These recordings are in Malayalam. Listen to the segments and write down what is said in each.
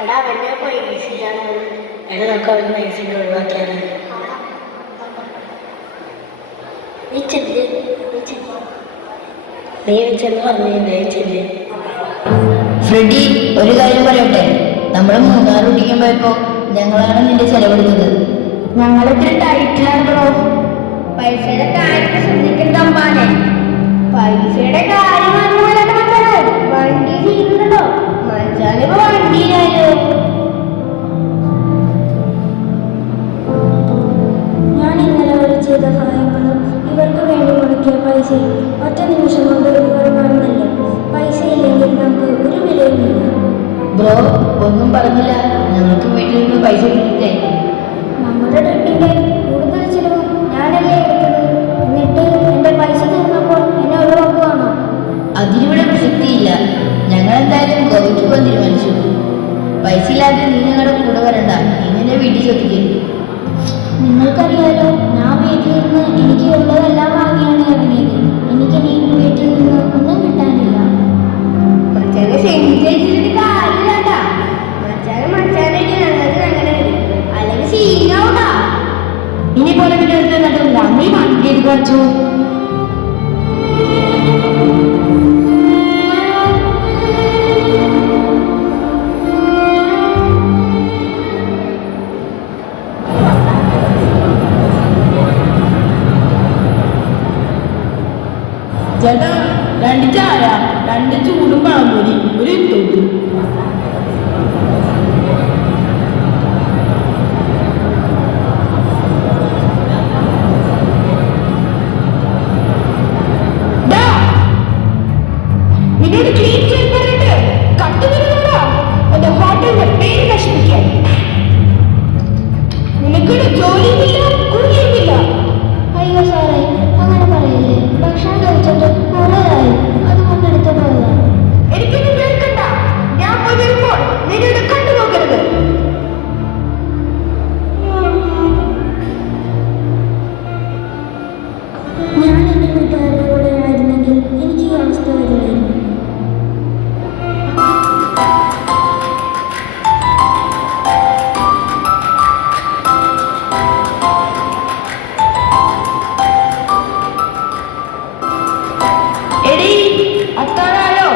എടാ അവൻ്റെ പൈസയിലാണ്. എടാ നമുക്ക് അവന് പൈസ ഒഴിവാക്കിയാണ്. നീ ചെല്ല് പറഞ്ഞേ ചെല്ല്. ഫ്രെഡി, ഒരു കാര്യം പറയട്ടെ. നമ്മൾ മൂന്നാർ ഓടിക്കാൻ പോയപ്പോ ഞങ്ങളാണ് നിന്റെ ചെലവെടുത്തത്. ഞങ്ങളിത്തിരി ടൈറ്റിലാണ് ബ്രോ. പൈസയുടെ കാര്യം ശ്രദ്ധിക്കണ്ട അമ്മാനെ. പൈസയുടെ കാര്യം മാത്രമല്ല മച്ചാനെ, വണ്ടി ചെയ്യുന്നുണ്ടോ മച്ചാനിപ്പോ വണ്ടിയിലായോ. ഞാൻ ഇന്നലെ അവർ ചെയ്ത സഹായങ്ങളും ഇവർക്ക് വേണ്ടി മുടക്കിയ പൈസയും ഒറ്റ നിമിഷം കൊണ്ട് വരുമാനമല്ലേ. പൈസ ഇല്ലെങ്കിൽ നമുക്ക് ഒരു വിലയുമില്ല. ബ്രോ ഒന്നും പറഞ്ഞില്ല. ഞങ്ങൾക്ക് വീട്ടിൽ നിന്ന് പൈസ കിട്ടിയിട്ടേ. നമ്മുടെ ട്രിപ്പിന്റെ കൂടുതൽ ചിലവും ഞാനല്ലേ എടുത്തത്. എന്നിട്ട് എന്റെ പൈസ തീർന്നപ്പോൾ എന്നെ ഒഴിവാക്കുവാണോ? അതിനിവിടെ പ്രസക്തിയില്ല. ഞങ്ങൾ എന്തായാലും ഗോവയ്ക്ക് പോകാൻ തീരുമാനിച്ചു. പൈസ ഇല്ലാതെ നീ ഞങ്ങളുടെ കൂടെ വരണ്ട. ഇങ്ങനെ വീട്ടിൽ ചോദിക്കും. നിങ്ങൾക്കറിയാലോ, ഞാൻ വീട്ടിൽ നിന്ന് എനിക്ക് ഉള്ളതെല്ലാം വാങ്ങിയാണ് ഇറങ്ങിയത്. എനിക്കിനി വീട്ടിൽ നിന്ന് ഒന്നും കിട്ടാനില്ല. മച്ചാനെ ക്ഷമിച്ചിട്ട് കാര്യമില്ലാട്ടാ. മച്ചാനെ ഞങ്ങൾക്ക് അങ്ങനെ വരും, അല്ലെങ്കിൽ സീനാവൂടാ. ഇനി പോലെ പിന്നെ എടുത്തില്ല. നീ വണ്ടി കുറച്ചു. ചേട്ടാ, 2 ചായ, 2 ചൂടും പഴംപൊരി, ഒരു ഇട്ടോട്ട്. നിന്നോട് ക്ലീൻ ചെയ്യാൻ പറഞ്ഞിട്ട് കട്ടുനിന്നോടാ എന്റെ ഹോട്ടലിന്റെ പേര് നശിപ്പിക്കാൻ. നിനക്കൊരു ജോലിയുമില്ല, കൂലിയുമില്ല. അയ്യോ സാറേ, അങ്ങനെ പറയല്ലേ. ഭക്ഷണം കഴിച്ചിട്ട് കുറേയായി, അതുകൊണ്ട് എടുത്തു പോയതാണ്. എനിക്കൊന്നും കേൾക്കണ്ട. ഞാൻ പോയി വരുമ്പോൾ നിന്നോട് കണ്ടു നോക്കരുത്. ഞാൻ എന്റെ വീട്ടുകാരുടെ കൂടെ ആയിരുന്നെങ്കിൽ എനിക്ക് ഈ അവസ്ഥ വരില്ലായിരുന്നു. എടി, അത്താഴായോ?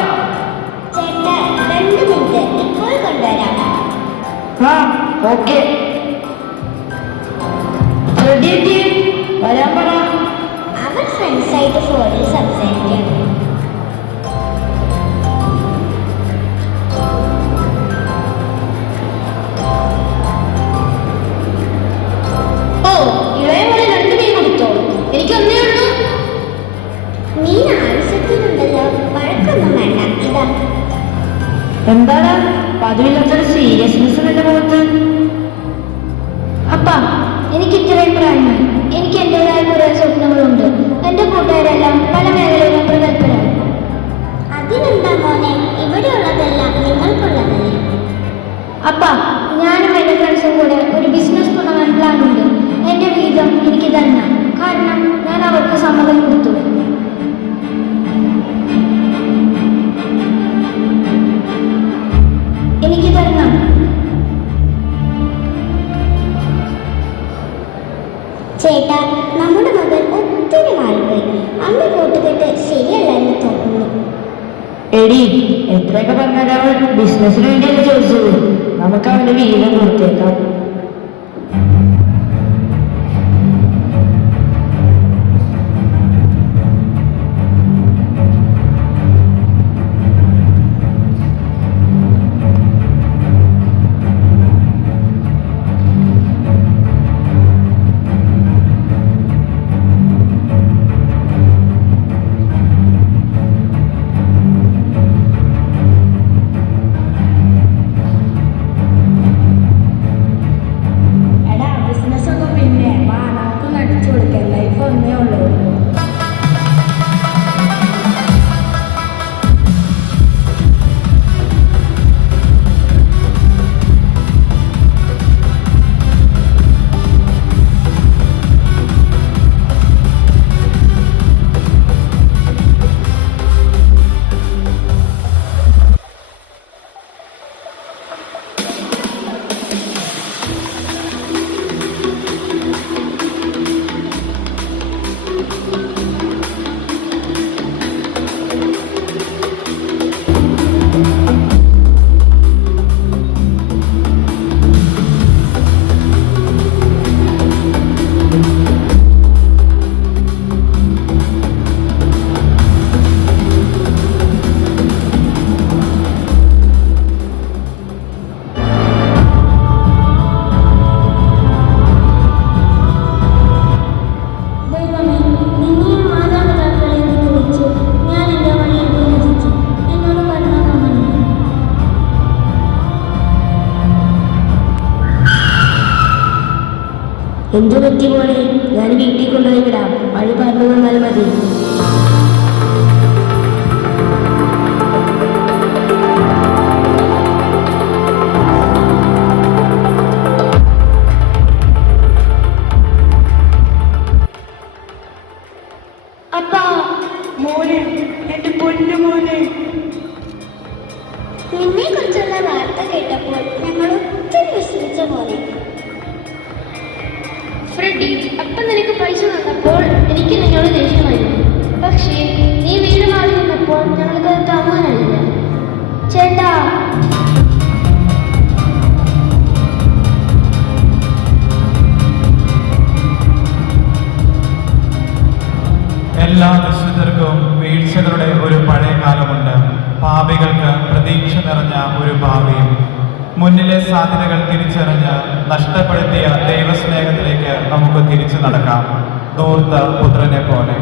ചേട്ടാ 2 മിനിറ്റ്, ഇപ്പോൾ കൊണ്ടുവരാം. ആ, ഓക്കെ. റെഡി വരാൻ പറ. അവർ ഫ്രണ്ട്സായിട്ട് ഫോണിൽ സംസാരിക്കാം. ഓ, ഇളയ പോലെ 2 മീൻ കൊടുത്തോ? എനിക്കൊന്നേ ഉള്ളൂ. നീ ആവശ്യത്തിനുണ്ടല്ലോ, വഴക്കൊന്നും വേണ്ട. ഇതാ. എന്താണ് പതിവില്ലാത്തൊരു സീരിയസ്നെസ് നിന്റെ മുഖത്ത്? അപ്പ, എനിക്ക് ഇത്രയും പ്രായമായി. എനിക്ക് എന്റേതായ കുറെ സ്വപ്നങ്ങളുണ്ട്. എന്റെ കൂട്ടുകാരെല്ലാം പല മേഖലയിലും പ്രഗത്ഭരാണ്. അതിനെന്താ മോനെ, ഇവിടെയുള്ളതെല്ലാം നിങ്ങൾക്കുള്ളതല്ലേ. അപ്പ, ഞാനും എന്റെ ഫ്രണ്ട്സും കൂടെ ഒരു ബിസിനസ് തുടങ്ങാൻ പ്ലാൻ ഉണ്ട്. എന്റെ വീതം എനിക്ക് തരണം. കാരണം ഞാൻ അവർക്ക് സമ്മതം കൊടുത്തു. എനിക്ക് തരണം. ചേട്ടാ, നമ്മുടെ മകൻ ഒത്തിരി മാറിപ്പോയി. അന്ന് കൂട്ടുകെട്ട് ശരിയല്ലെന്ന് തോന്നുന്നു. എടി, എത്രയൊക്കെ പറഞ്ഞാലും അവൾ ബിസിനസിന് വേണ്ടിയല്ലേ ചോദിച്ചത്. നമുക്ക് അവന്റെ വീതം കൊടുത്തേക്കാം. എന്തു പറ്റി മോനെ? ഞാൻ വീട്ടിൽ കൊണ്ടുപോയി വിടാം, വഴി പറഞ്ഞു തന്നാൽ മതി. അപ്പാ, മോനെ, എന്റെ പൊന്നു മോനെ. നിന്നെ കുറിച്ചുള്ള വാർത്ത കേട്ടപ്പോൾ ഞങ്ങൾ ഒത്തിരി വിഷമിച്ച പോലെ. ഫ്രെഡി, അപ്പം നിനക്ക് പൈസ തന്നപ്പോൾ എനിക്ക് നിന്നോട് ദേഷ്യമായിരുന്നു. പക്ഷേ നീ വീട് മാറി നിന്നപ്പോൾ ഞങ്ങൾക്കത് താങ്ങാനായില്ല. ചേട്ടാ, എല്ലാ വിശുദ്ധർക്കും വീഴ്ചകളുടെ ഒരു പഴയ കാലമുണ്ട്. പാപികൾക്ക് പ്രതീക്ഷ നിറഞ്ഞ ഒരു ഭാവിയും. മുന്നിലെ സാധ്യതകൾ തിരിച്ചറിഞ്ഞ് നഷ്ടപ്പെടുത്തിയ ദൈവസ്നേഹത്തിലേക്ക് നമുക്ക് തിരിച്ചു നടക്കാം, ധൂർത്ത പുത്രനെ പോലെ.